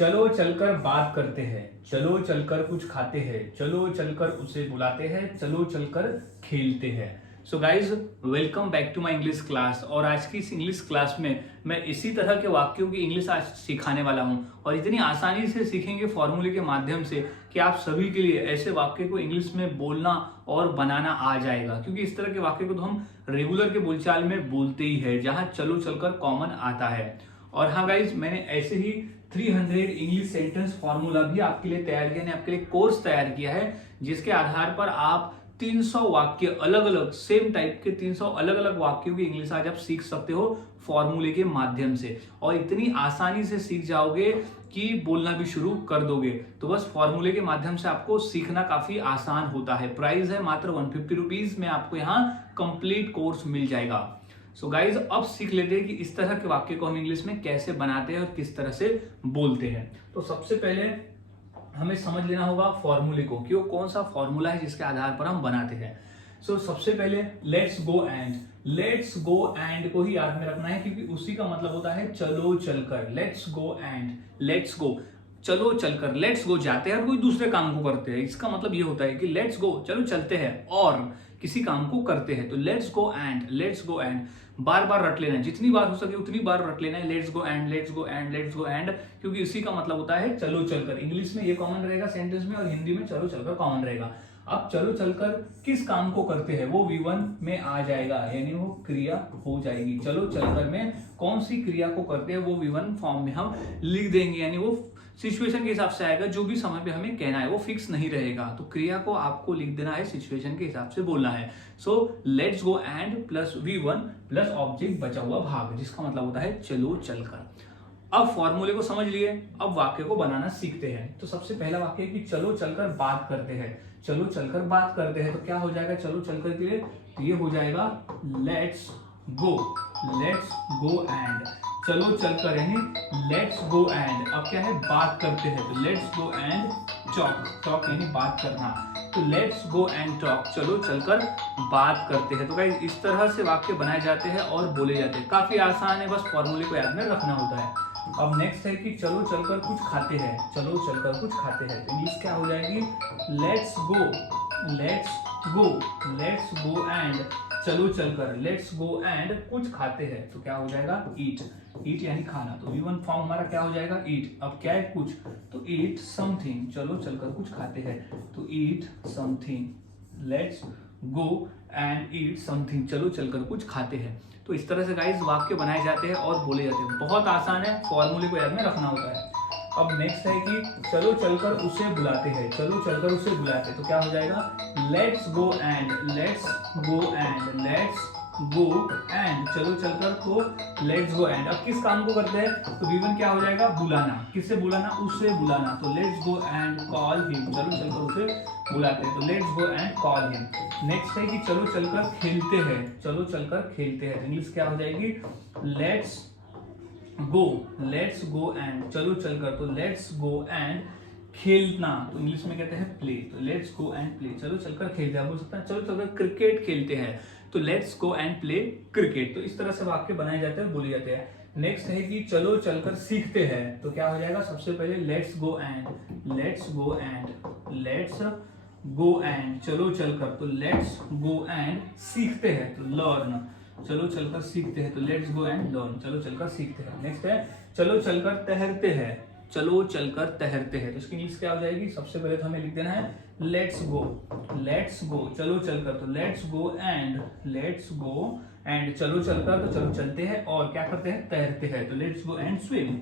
चलो चलकर बात करते हैं, चलो चलकर कुछ खाते हैं, चलो चलकर उसे बुलाते हैं, चलो चलकर खेलते हैं। So guys, welcome back to my English class. और आज की इस इंग्लिश क्लास में मैं इसी तरह के वाक्यों की इंग्लिश आज सिखाने वाला हूं और इतनी आसानी से सीखेंगे फॉर्मूले के माध्यम से कि आप सभी के लिए ऐसे वाक्य को इंग्लिश में बोलना और बनाना आ जाएगा, क्योंकि इस तरह के वाक्य को तो हम रेगुलर के बोलचाल में बोलते ही है, जहां चलो चलकर कॉमन आता है। और हाँ गाइज, मैंने ऐसे ही 300 इंग्लिश सेंटेंस फॉर्मूला भी आपके लिए तैयार किया है, आपके लिए कोर्स तैयार किया है, जिसके आधार पर आप 300 वाक्य अलग अलग सेम टाइप के 300 अलग अलग वाक्यों की इंग्लिश आज आप सीख सकते हो फॉर्मूले के माध्यम से, और इतनी आसानी से सीख जाओगे कि बोलना भी शुरू कर दोगे। तो बस फॉर्मूले के माध्यम से आपको सीखना काफी आसान होता है। प्राइस है मात्र 150 रुपीज में, आपको यहाँ कंप्लीट कोर्स मिल जाएगा। सो गाइज, अब सीख लेते हैं कि इस तरह के वाक्य को हम इंग्लिश में कैसे बनाते हैं और किस तरह से बोलते हैं। तो सबसे पहले हमें समझ लेना होगा फॉर्मूले को, कि वो कौन सा फॉर्मूला है जिसके आधार पर हम बनाते हैं। सो सबसे पहले let's go and, let's go and को ही याद में रखना है, क्योंकि उसी का मतलब होता है चलो चलकर। लेट्स गो एंड, लेट्स गो चलो चलकर, लेट्स गो जाते हैं और कोई दूसरे काम को करते हैं। इसका मतलब ये होता है कि लेट्स गो चलो चलते हैं और किसी काम को करते हैं। तो let's go and, let's go and बार बार रट लेना है, जितनी बार हो सके उतनी बार रट लेना है। Let's go and, let's go and, let's go and, क्योंकि इसी का मतलब होता है चलो चलकर। इंग्लिश में ये कॉमन रहेगा सेंटेंस में, और हिंदी में चलो चलकर कॉमन रहेगा। अब चलो चलकर किस काम को करते हैं वो V1 में आ जाएगा, यानी वो क्रिया हो जाएगी। चलो चलकर में कौन सी क्रिया को करते हैं वो V1 फॉर्म में हम लिख देंगे, यानी वो सिचुएशन के हिसाब से आएगा। जो भी समय पे हमें कहना है वो फिक्स नहीं रहेगा, तो क्रिया को आपको लिख देना है, सिचुएशन के हिसाब से बोलना है। So let's go and plus V1 plus object बचा हुआ भाग, जिसका मतलब होता है चलो चलकर। अब फॉर्मूले को समझ लिए, अब वाक्य को बनाना सीखते हैं। तो सबसे पहला वाक्य है कि चलो चलकर बात करते हैं। चलो चलकर बात करते हैं तो क्या हो जाएगा चलो चलकर के लिए? तो ये हो जाएगा let's go, let's go and. चलो चलकर यानी लेट्स गो एंड, अब क्या है बात करते हैं, तो let's go and talk, talk यानी बात करना, तो लेट्स गो एंड टॉक, चलो चलकर बात करते हैं। तो गाइस, इस तरह से वाक्य बनाए जाते हैं और बोले जाते हैं। काफी आसान है, बस फॉर्मूले को याद में रखना होता है। अब नेक्स्ट है कि चलो चलकर कुछ खाते हैं, चलो चलकर कुछ खाते हैं, तो इंग्लिश क्या हो जाएगी? Let's go, let's go, let's go and चलो चलकर, लेट्स गो एंड कुछ खाते हैं, तो क्या हो जाएगा? ईट, ईट यानी खाना। तो V1 फॉर्म हमारा क्या हो जाएगा? ईट। अब क्या है कुछ, तो ईट समथिंग, चलो चलकर कुछ खाते हैं, तो eat something, let's go and eat something, चलो चलकर कुछ खाते हैं। तो इस तरह से गाइस वाक्य बनाए जाते हैं और बोले जाते हैं। बहुत आसान है, फॉर्मूले को याद में रखना होता है। अब नेक्स्ट है कि चलो चलकर उसे बुलाते हैं, चलो चलकर उसे बुलाते हैं, तो क्या हो जाएगा? Let's go and, let's go and, let's go and, चलो चलकर तो लेट्स गो एंड। अब किस काम को करते हैं? तो V1 क्या हो जाएगा? बुलाना। किससे बुलाना? उसे बुलाना, तो let's go and call him, चलो चलकर उसे बुलाते हैं, तो let's go and call him. Next है कि चलो चलकर खेलते हैं, चलो चलकर खेलते हैं, इंग्लिश क्या हो जाएगी? Let's go, let's go and, चलो चलकर तो लेट्स गो एंड खेलना, तो इंग्लिश में कहते हैं प्ले, तो लेट्स गो एंड प्ले, चलो चलकर खेलते हैं। बोल सकते हैं चलो चलकर क्रिकेट खेलते हैं, तो let's go and play cricket. तो इस तरह से वाक्य बनाए जाते हैं, बोले जाते हैं। नेक्स्ट है कि चलो चलकर सीखते हैं, तो क्या हो जाएगा? सबसे पहले let's go and, let's go and, let's go and चलो चलकर, तो लेट्स गो एंड सीखते हैं, तो लर्न, चलो चलकर सीखते हैं, तो लेट्स गो एंड लर्न, चलो चलकर सीखते हैं। नेक्स्ट है चलो चलकर तैरते हैं, चलो चलकर तैरते हैं, तो इसकी इंग्लिश क्या हो जाएगी? सबसे पहले तो हमें लिख देना है लेट्स गो, लेट्स गो चलो चलकर, तो let's go and, let's go and चलो चलकर, तो चलो चलते हैं और क्या करते हैं? तैरते हैं, तो let's go and swim,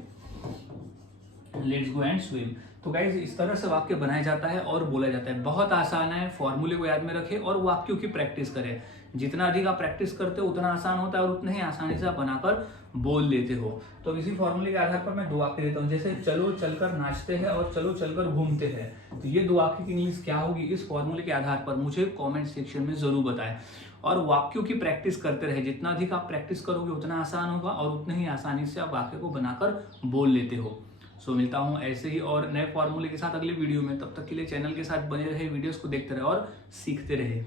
let's go and swim. तो गाइज, इस तरह से वाक्य बनाया जाता है और बोला जाता है। बहुत आसान है, फॉर्मूले को याद में रखें और वाक्यों की प्रैक्टिस करें। जितना अधिक आप प्रैक्टिस करते हो उतना आसान होता है और उतने ही आसानी से आप बनाकर बोल लेते हो। तो इसी फॉर्मूले के आधार पर मैं 2 वाक्य देता हूँ, जैसे चलो चलकर नाचते हैं और चलो चलकर घूमते हैं। तो ये 2 वाक्य की इंग्लिश क्या होगी इस फॉर्मूले के आधार पर मुझे कॉमेंट सेक्शन में जरूर बताएं। और वाक्यों की प्रैक्टिस करते रहे, जितना अधिक आप प्रैक्टिस करोगे उतना आसान होगा और उतने ही आसानी से आप वाक्य को बनाकर बोल लेते हो। सो मिलता हूँ ऐसे ही और नए फॉर्मूले के साथ अगले वीडियो में। तब तक के लिए चैनल के साथ बने रहे, वीडियोस को देखते रहे और सीखते रहे।